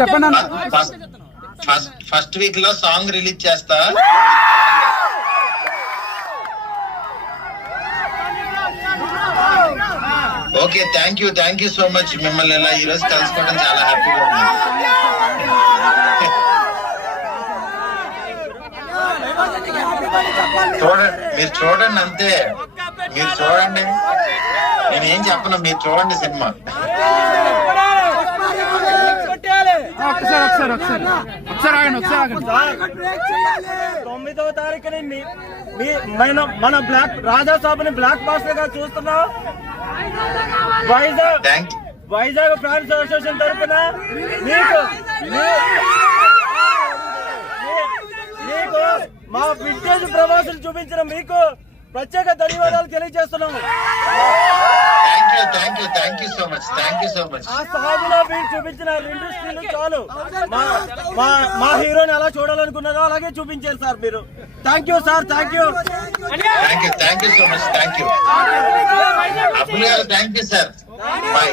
చెప్పండి. First week లో song release చేస్తా. Okay, thank you so much. మిమ్మల్ని ఇలా ఈ రోజు కలుసుకోవడం చాలా హ్యాపీగా ఉంది. మీరు చూడండి అంతే, మీరు చూడండి, నేనేం చెప్పను, మీరు చూడండి సినిమా. ఒకసారి 9వ తారీఖుని మన బ్లాక్ రాజా సాబుని బ్లాక్ బాస్టర్ గా చూస్తున్నాం. వైజాగ్ ఫ్యాన్స్ అసోసియేషన్ తరఫున మీకు మా వింటేజ్ ప్రవాసులు చూపించిన మీకు ప్రత్యేక ధన్యవాదాలు తెలియజేస్తున్నాము. Thank you so much. ఆ సాగులో మీరు చూపించిన 2 స్క్రీన్లు చాలు. మా హీరోని ఎలా చూడాలనుకున్నారో అలాగే చూపించారు సార్ మీరు. Thank you sir. Thank you so much. అప్పులు గారు థ్యాంక్ యూ సార్. బాయ్.